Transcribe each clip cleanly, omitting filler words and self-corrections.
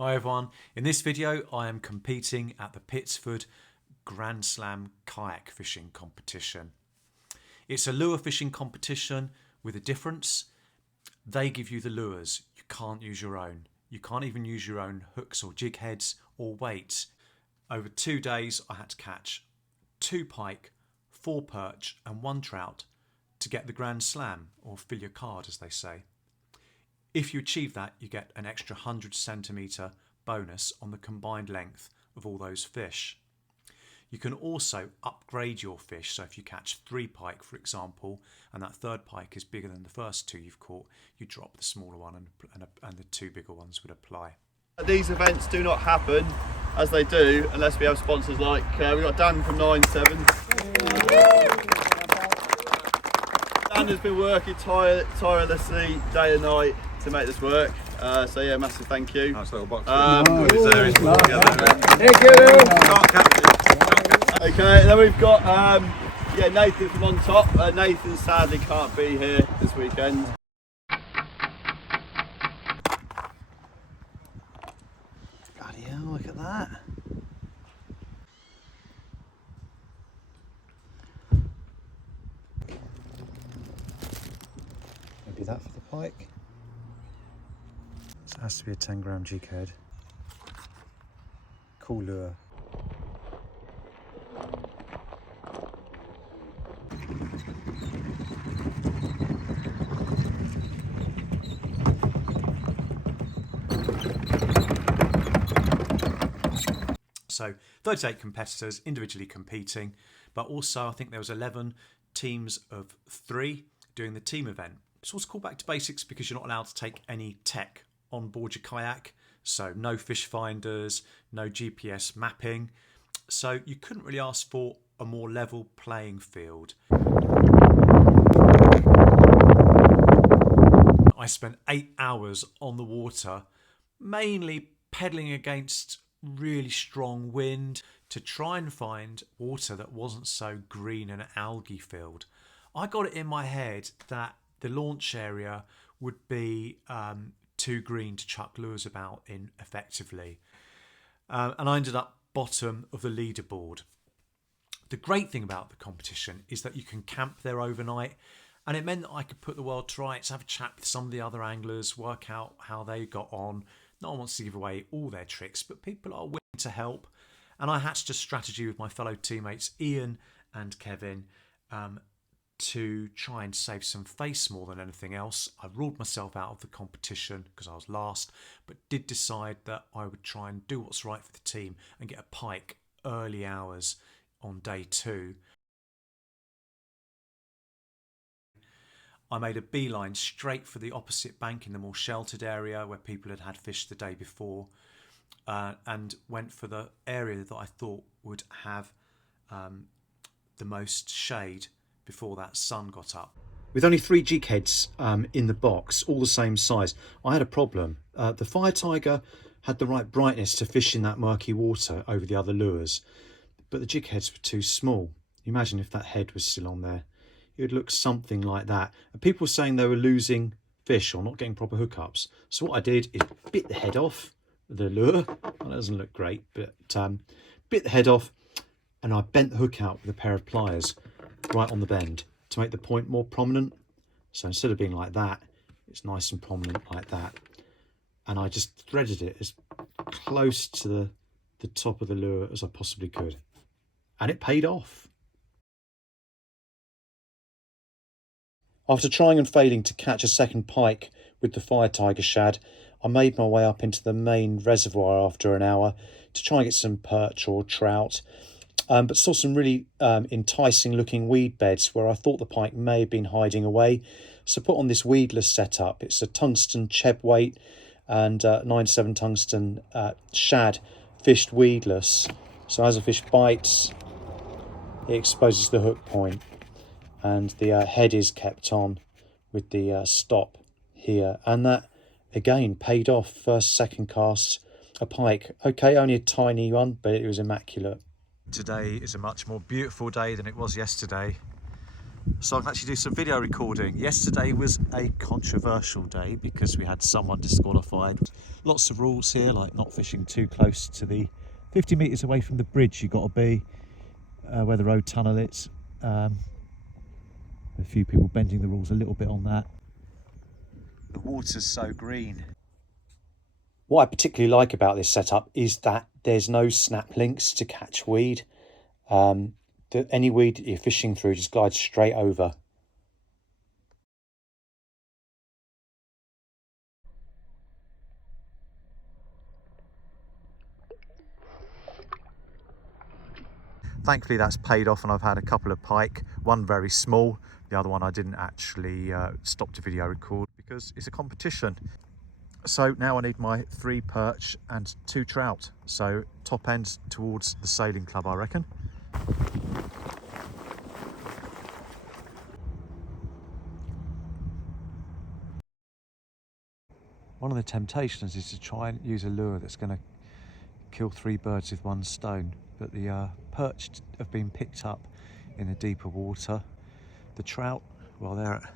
Hi everyone, in this video I am competing at the Pitsford Grand Slam kayak fishing competition. It's a lure fishing competition with a difference. They give you the lures, you can't use your own. You can't even use your own hooks or jig heads or weights. Over 2 days I had to catch 2 pike, 4 perch and 1 trout to get the Grand Slam, or fill your card as they say. If you achieve that, you get an extra 100 centimetre bonus on the combined length of all those fish. You can also upgrade your fish, so if you catch 3 pike, for example, and that 3rd pike is bigger than the first 2 you've caught, you drop the smaller one and the 2 bigger ones would apply. These events do not happen as they do unless we have sponsors like, we've got Dan from 9-7. Dan has been working tirelessly day and night to make this work. So yeah, massive thank you. Nice little box. Thank you. Okay, and then we've got Nathan from on top. Nathan sadly can't be here this weekend. Bloody hell, look at that. Maybe that for the pike. It has to be a 10-gram jig head. Cool lure. So 38 competitors individually competing, but also I think there was 11 teams of 3 doing the team event. It's also called back to basics because you're not allowed to take any tech on board your kayak, so no fish finders, no GPS mapping, so you couldn't really ask for a more level playing field. I spent 8 hours on the water, mainly pedalling against really strong wind to try and find water that wasn't so green and algae filled. I got it in my head that the launch area would be too green to chuck lures about in effectively, and I ended up bottom of the leaderboard. The great thing about the competition is that you can camp there overnight, and it meant that I could put the world to rights, have a chat with some of the other anglers, work out how they got on. No one wants to give away all their tricks, but people are willing to help, and I hatched a strategy with my fellow teammates Ian and Kevin to try and save some face more than anything else. I ruled myself out of the competition because I was last, but did decide that I would try and do what's right for the team and get a pike early hours on day 2. I made a beeline straight for the opposite bank in the more sheltered area where people had fish the day before, and went for the area that I thought would have the most shade before that sun got up. With only 3 jig heads in the box, all the same size, I had a problem. The Fire Tiger had the right brightness to fish in that murky water over the other lures, but the jig heads were too small. Imagine if that head was still on there. It would look something like that. And people were saying they were losing fish or not getting proper hookups. So what I did is bit the head off the lure. Well, that doesn't look great, but bit the head off, and I bent the hook out with a pair of pliers right on the bend to make the point more prominent. So instead of being like that, it's nice and prominent like that. And I just threaded it as close to the top of the lure as I possibly could. And it paid off. After trying and failing to catch a second pike with the Fire Tiger shad, I made my way up into the main reservoir after an hour to try and get some perch or trout, but saw some really enticing looking weed beds where I thought the pike may have been hiding away. So put on this weedless setup. It's a tungsten cheb weight and 9-7 tungsten shad fished weedless. So as a fish bites, it exposes the hook point, and the head is kept on with the stop here, and that again paid off. First, second cast, a pike. Okay, only a tiny one, but it was immaculate. Today is a much more beautiful day than it was yesterday. So I can actually do some video recording. Yesterday was a controversial day because we had someone disqualified. Lots of rules here, like not fishing too close to the 50 metres away from the bridge you've got to be, where the road tunnel is. A few people bending the rules a little bit on that. The water's so green. What I particularly like about this setup is that there's no snap links to catch weed. Any weed that you're fishing through just glides straight over. Thankfully that's paid off and I've had a couple of pike, one very small, the other one I didn't actually stop to video record because it's a competition. So now I need my 3 perch and 2 trout, so top end towards the sailing club I reckon. One of the temptations is to try and use a lure that's going to kill 3 birds with 1 stone, but the perch have been picked up in the deeper water. The trout, well, they're at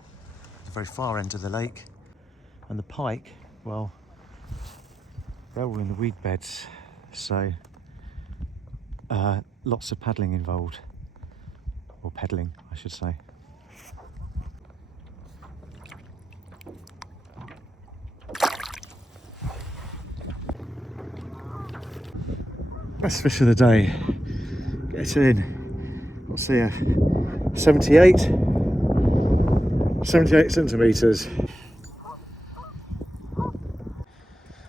the very far end of the lake, and the pike, well, they're all in the weed beds, so lots of paddling involved, or peddling I should say. Best fish of the day. Get in. What's here? 78 centimetres.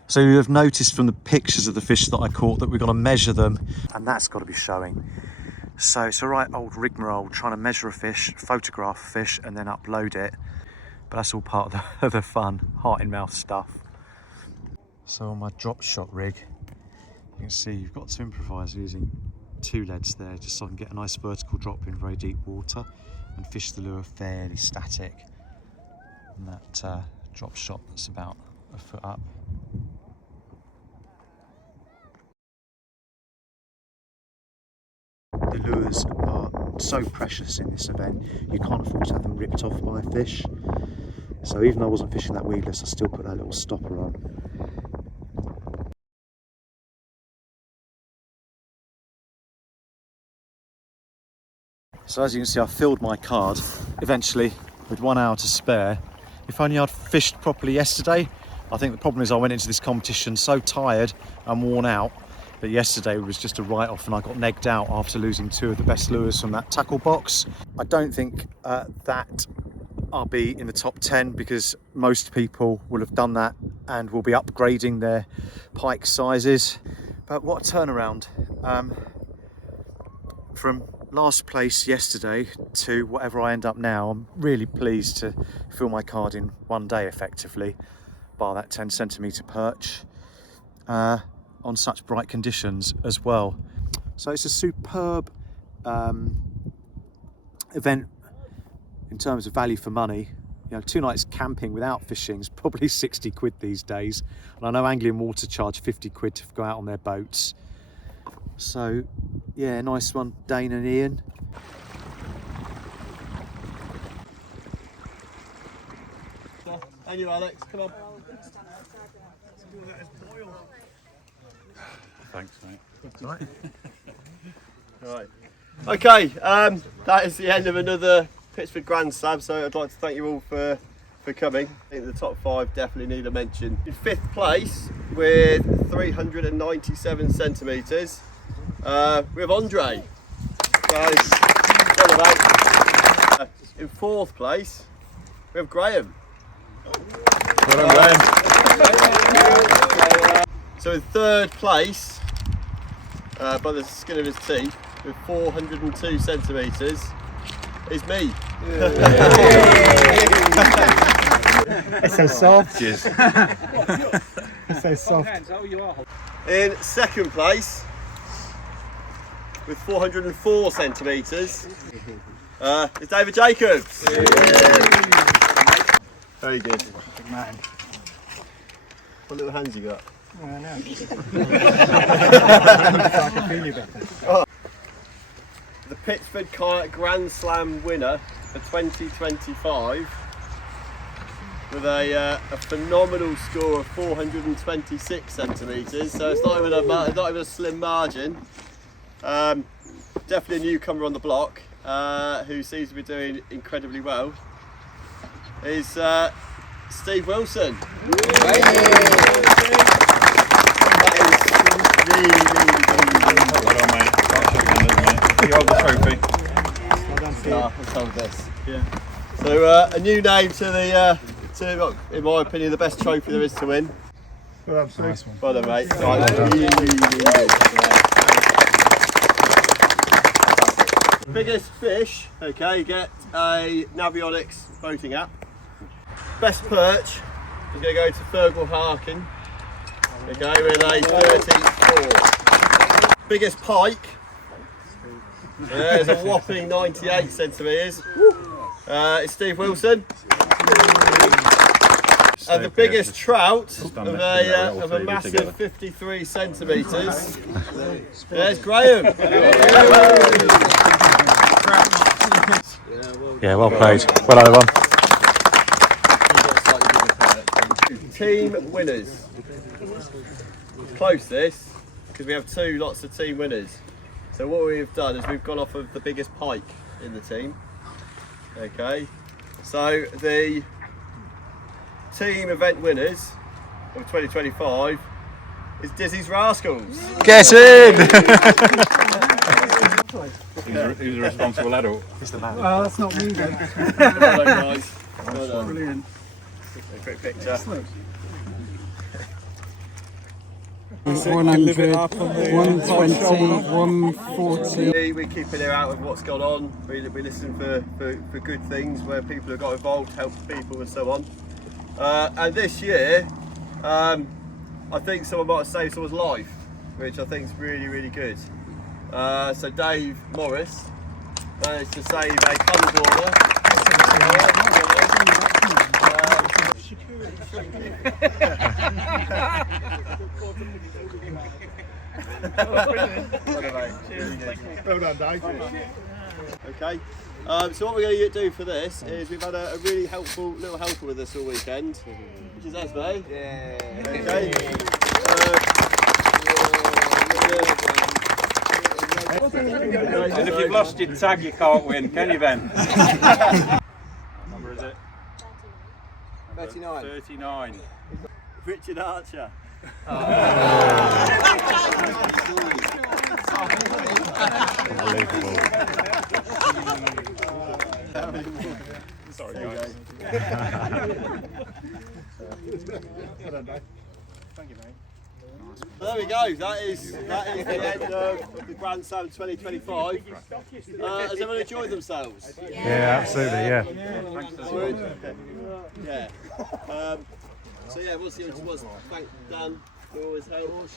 So you have noticed from the pictures of the fish that I caught that we've got to measure them, and that's got to be showing. So it's a right old rigmarole trying to measure a fish, photograph a fish and then upload it. But that's all part of the fun, heart in mouth stuff. So on my drop shot rig, you can see you've got to improvise using 2 leads there just so I can get a nice vertical drop in very deep water and fish the lure fairly static. And that drop shot that's about a foot up. The lures are so precious in this event, you can't afford to have them ripped off by a fish. So even though I wasn't fishing that weedless, I still put that little stopper on. So as you can see, I filled my card eventually with 1 hour to spare. If only I'd fished properly yesterday. I think the problem is I went into this competition so tired and worn out that yesterday was just a write-off and I got negged out after losing 2 of the best lures from that tackle box. I don't think that I'll be in the top 10 because most people will have done that and will be upgrading their pike sizes. But what a turnaround. From last place yesterday to whatever I end up now, I'm really pleased to fill my card in 1 day effectively, bar that 10 centimetre perch, on such bright conditions as well. So it's a superb event in terms of value for money. You know, 2 nights camping without fishing is probably 60 quid these days, and I know Anglian Water charge 50 quid to go out on their boats. So yeah, nice one, Dane and Ian. And you, Alex, come on. Thanks, mate. Right. Right. Okay, that is the end of another Pitsford Grand Slam, so I'd like to thank you all for coming. I think the top 5 definitely need a mention. In 5th place with 397 centimetres, we have Andre. Guys, well done. In 4th place, we have Graham. Well done, Graham. So in 3rd place, by the skin of his teeth, with 402 centimetres, is me. It's so soft. Cheers. It's so soft. In 2nd place, with 404 centimetres, is David Jacobs. Very good. Big man. What little hands you got? Oh, I know. I can feel you better. the Pitsford Grand Slam winner for 2025 with a phenomenal score of 426 centimetres. So it's not even a slim margin. Definitely a newcomer on the block who seems to be doing incredibly well. Is Steve Wilson. That is really Well done, mate. You hold the trophy. let's hold this. Yeah. So a new name to the, in my opinion, the best trophy there is to win. Well done, Steve. Nice one. Well done, mate. Well done. Really good. Biggest fish, okay, you get a Navionics boating app. Best perch is going to go to Fergal Harkin, okay, with a 34. Biggest pike, there's a whopping 98 centimetres. It's Steve Wilson. And the biggest trout of a massive 53 centimetres, there's Graham. Yeah, well played. Well done, everyone. Team winners. Close this, because we have lots of team winners. So what we've done is we've gone off of the biggest pike in the team. Okay, so the team event winners of 2025 is Dizzy's Rascals. Get in! Who's the responsible adult? He's the man. Well, that's not me then. Well done, guys. Well done. Brilliant. A quick picture. 100, 120, 140. We keep an ear out of what's gone on. We listen for good things where people have got involved, helped people and so on. And this year, I think someone might have saved someone's life, which I think is really, really good. So Dave Morris managed to save a Commodore. Well done, Dave. Okay, so what we're going to do for this is we've had a really little helper with us all weekend, which is Esme. Yeah. Okay. And if you've lost your tag, you can't win, can you, Ben? Number is it? 39. 39. Richard Archer. Sorry, guys. Thank you, mate. Well, there we go. That is the end of the Grand Slam 2025. Has everyone enjoyed themselves? Yeah, absolutely, yeah. Good? Yeah. So yeah, what's thank Dan for all his help.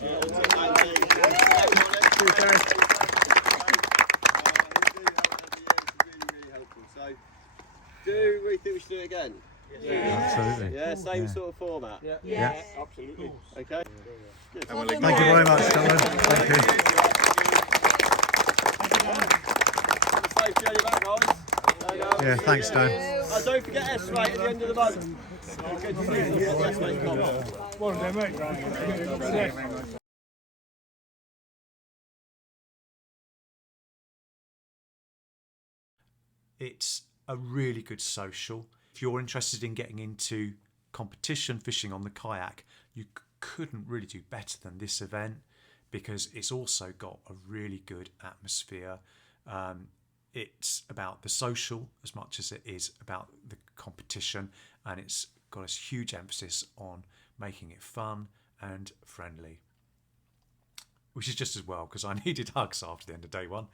So, do we think we should do it again? Absolutely. Yeah, same sort of format. Yeah. Absolutely. Okay. Good. Thank you very much, gentlemen. Thank you. Safe journey back, guys. Yeah, thanks, Dan. Don't forget S mate at the end of the month. Good to see you. Yes, mate. Come on. Well done, mate. It's a really good social. If you're interested in getting into competition fishing on the kayak, you couldn't really do better than this event because it's also got a really good atmosphere. It's about the social as much as it is about the competition, and it's got a huge emphasis on making it fun and friendly, which is just as well because I needed hugs after the end of day one.